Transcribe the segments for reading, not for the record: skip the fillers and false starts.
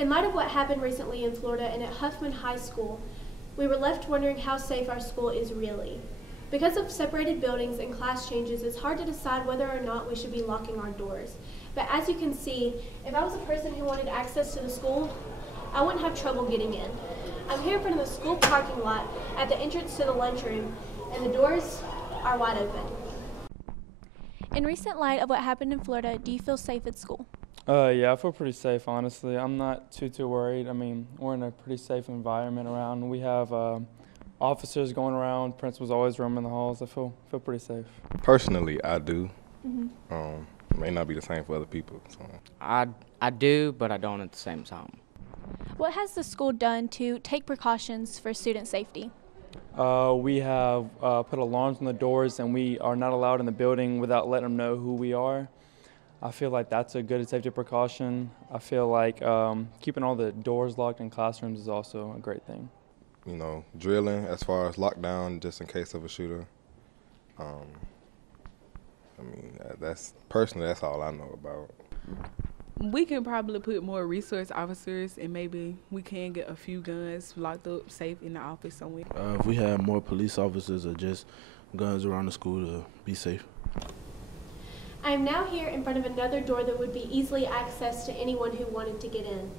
In light of what happened recently in Florida and at Huffman High School, we were left wondering how safe our school is really. Because of separated buildings and class changes, it's hard to decide whether or not we should be locking our doors. But as you can see, if I was a person who wanted access to the school, I wouldn't have trouble getting in. I'm here in front of the school parking lot at the entrance to the lunchroom, and the doors are wide open. In recent light of what happened in Florida, do you feel safe at school? Yeah, I feel pretty safe, honestly. I'm not too worried. I mean, we're in a pretty safe environment around. We have officers going around, principals always roaming the halls. I feel pretty safe. Personally, I do. It may not be the same for other people. So. I do, but I don't at the same time. What has the school done to take precautions for student safety? We have put alarms on the doors, and we are not allowed in the building without letting them know who we are. I feel like that's a good safety precaution. I feel like keeping all the doors locked in classrooms is also a great thing. You know, drilling as far as lockdown just in case of a shooter. I mean, that's all I know about. We can probably put more resource officers, and maybe we can get a few guns locked up safe in the office somewhere. If we had more police officers or just guns around the school to be safe. I am now here in front of another door that would be easily accessed to anyone who wanted to get in.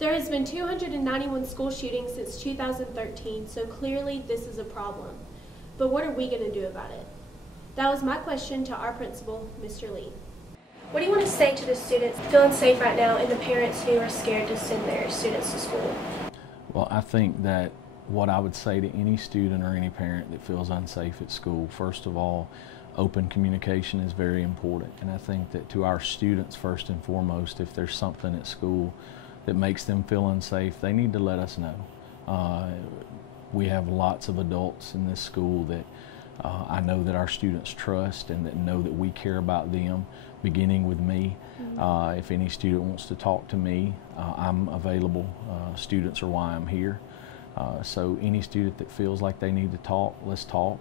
There has been 291 school shootings since 2013, so clearly this is a problem. But what are we going to do about it? That was my question to our principal, Mr. Lee. What do you want to say to the students feeling safe right now and the parents who are scared to send their students to school? Well, I think that what I would say to any student or any parent that feels unsafe at school, first of all, open communication is very important. And I think that to our students, first and foremost, if there's something at school that makes them feel unsafe, they need to let us know. We have lots of adults in this school that I know that our students trust and that know that we care about them, beginning with me. If any student wants to talk to me, I'm available. Students are why I'm here. So any student that feels like they need to talk, let's talk.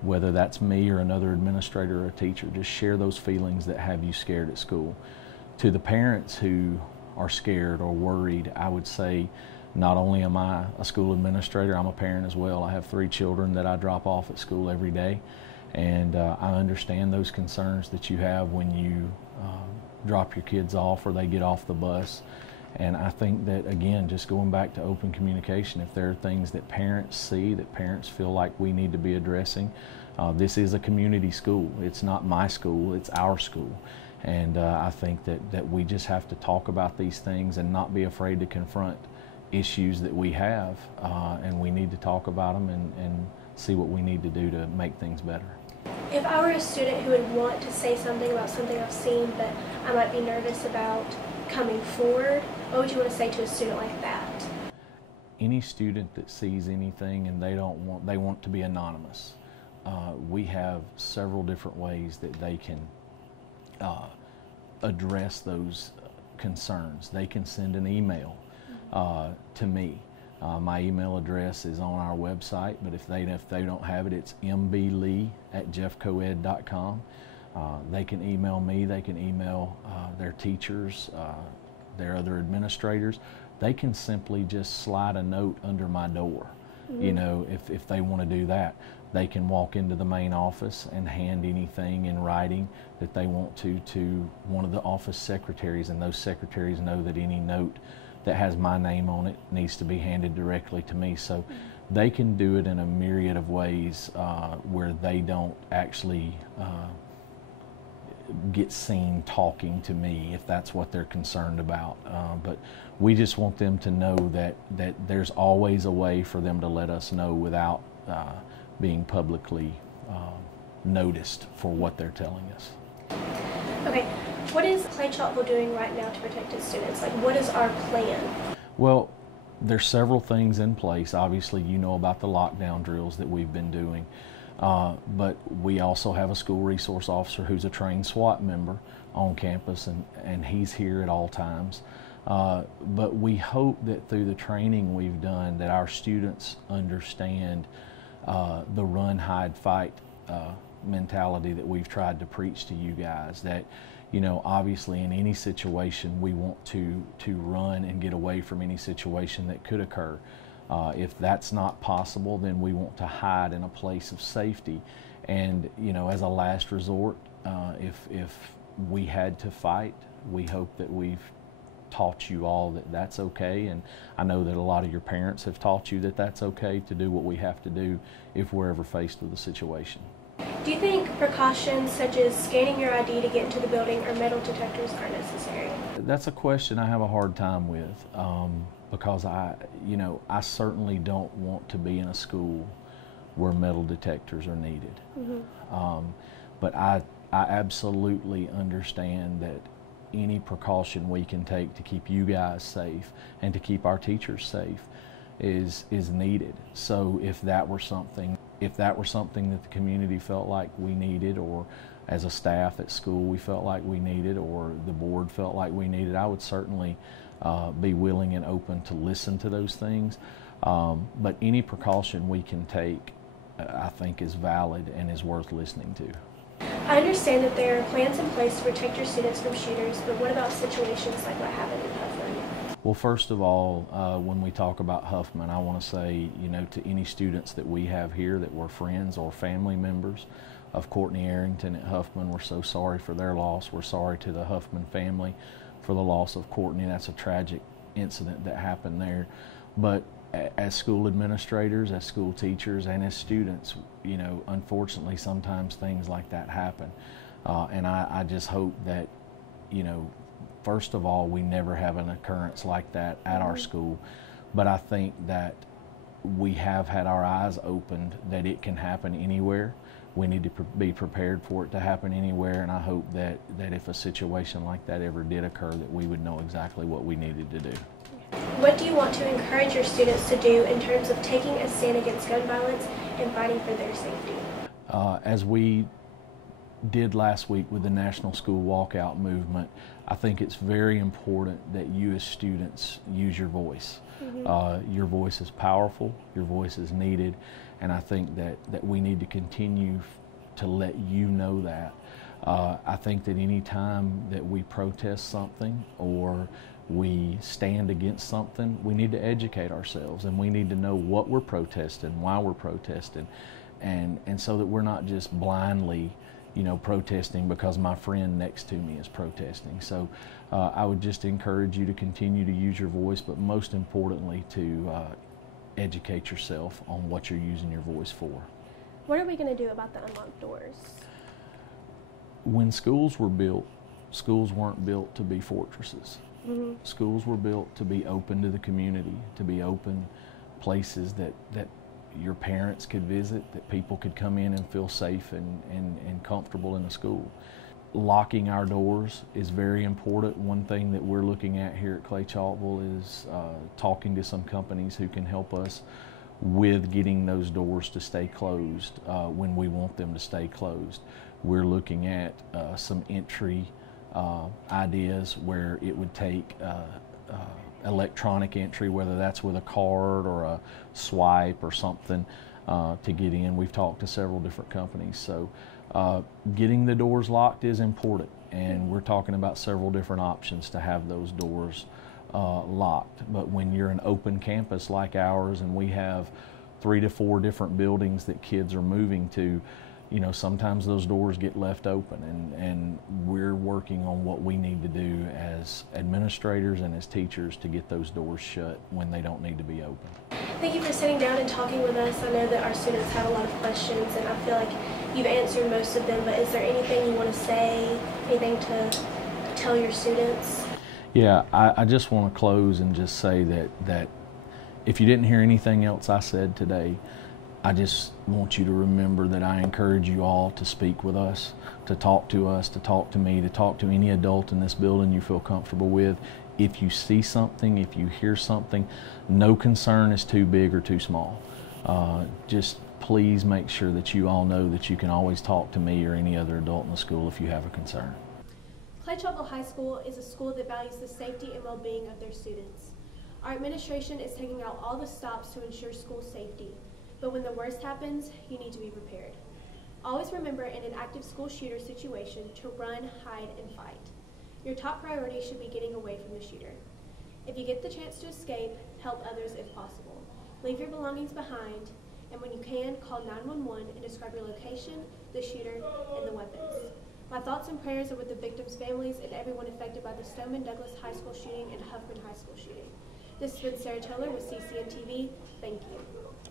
Whether that's me or another administrator or a teacher, just share those feelings that have you scared at school. To the parents who are scared or worried, I would say not only am I a school administrator, I'm a parent as well. I have 3 children that I drop off at school every day, and I understand those concerns that you have when you drop your kids off or they get off the bus. And I think that, again, just going back to open communication, if there are things that parents see, that parents feel like we need to be addressing, this is a community school. It's not my school, it's our school. And I think that we just have to talk about these things and not be afraid to confront issues that we have, and we need to talk about them and see what we need to do to make things better. If I were a student who would want to say something about something I've seen but I might be nervous about coming forward, what would you want to say to a student like that? Any student that sees anything and they want to be anonymous, we have several different ways that they can address those concerns. They can send an email to me. My email address is on our website, but if they don't have it, it's mblee@jeffcoed.com. They can email me, they can email their teachers, their other administrators. They can simply just slide a note under my door. You know, if they want to do that. They can walk into the main office and hand anything in writing that they want to one of the office secretaries, and those secretaries know that any note that has my name on it needs to be handed directly to me. So they can do it in a myriad of ways where they don't actually get seen talking to me if that's what they're concerned about. But we just want them to know that there's always a way for them to let us know without being publicly noticed for what they're telling us. Okay, what is Clay-Chalkville doing right now to protect its students? Like, what is our plan? Well, there's several things in place. Obviously, you know about the lockdown drills that we've been doing. But we also have a school resource officer who's a trained SWAT member on campus, and he's here at all times. But we hope that through the training we've done that our students understand the run, hide, fight mentality that we've tried to preach to you guys, that you know, obviously in any situation we want to run and get away from any situation that could occur. If that's not possible, then we want to hide in a place of safety. And, you know, as a last resort, if we had to fight, we hope that we've taught you all that that's okay. And I know that a lot of your parents have taught you that that's okay to do what we have to do if we're ever faced with a situation. Do you think precautions such as scanning your ID to get into the building or metal detectors are necessary? That's a question I have a hard time with, because I certainly don't want to be in a school where metal detectors are needed. But I absolutely understand that any precaution we can take to keep you guys safe and to keep our teachers safe is needed. So if that were something that the community felt like we needed, or as a staff at school we felt like we needed, or the board felt like we needed, I would certainly be willing and open to listen to those things. But any precaution we can take, I think, is valid and is worth listening to. I understand that there are plans in place to protect your students from shooters, but what about situations like what happened in Huffman? Well, first of all, when we talk about Huffman, I want to say, you know, to any students that we have here that were friends or family members of Courtney Arrington at Huffman, we're so sorry for their loss. We're sorry to the Huffman family for the loss of Courtney. That's a tragic incident that happened there. But as school administrators, as school teachers, and as students, you know, unfortunately sometimes things like that happen. And I just hope that, you know, first of all, we never have an occurrence like that at our school. But I think that we have had our eyes opened that it can happen anywhere. We need to be prepared for it to happen anywhere, and I hope that if a situation like that ever did occur, that we would know exactly what we needed to do. What do you want to encourage your students to do in terms of taking a stand against gun violence and fighting for their safety? As we did last week with the National School Walkout movement, I think it's very important that you as students use your voice. Your voice is powerful, your voice is needed, and I think that we need to continue to let you know that. I think that any time that we protest something or we stand against something, we need to educate ourselves, and we need to know what we're protesting, why we're protesting, and so that we're not just blindly, you know, protesting because my friend next to me is protesting. So I would just encourage you to continue to use your voice, but most importantly to educate yourself on what you're using your voice for. What are we going to do about the unlocked doors? When schools were built, schools weren't built to be fortresses. Schools were built to be open to the community, to be open places that your parents could visit, that people could come in and feel safe and comfortable in the school. Locking our doors is very important. One thing that we're looking at here at Clay-Chalkville is talking to some companies who can help us with getting those doors to stay closed when we want them to stay closed. We're looking at some entry ideas where it would take electronic entry, whether that's with a card or a swipe or something, to get in. We've talked to several different companies. So getting the doors locked is important, and we're talking about several different options to have those doors locked. But when you're an open campus like ours and we have 3 to 4 different buildings that kids are moving to, you know, sometimes those doors get left open, and we're working on what we need to do as administrators and as teachers to get those doors shut when they don't need to be open. Thank you for sitting down and talking with us. I know that our students have a lot of questions, and I feel like you've answered most of them, but is there anything you want to say, anything to tell your students? Yeah, I just want to close and just say that if you didn't hear anything else I said today, I just want you to remember that I encourage you all to speak with us, to talk to me, to talk to any adult in this building you feel comfortable with. If you see something, if you hear something, no concern is too big or too small. Just please make sure that you all know that you can always talk to me or any other adult in the school if you have a concern. Clay-Chalkville High School is a school that values the safety and well-being of their students. Our administration is taking out all the stops to ensure school safety. But when the worst happens, you need to be prepared. Always remember in an active school shooter situation to run, hide, and fight. Your top priority should be getting away from the shooter. If you get the chance to escape, help others if possible. Leave your belongings behind, and when you can, call 911 and describe your location, the shooter, and the weapons. My thoughts and prayers are with the victims' families and everyone affected by the Stoneman Douglas High School shooting and Huffman High School shooting. This has been Sarah Toller with CCN TV. Thank you.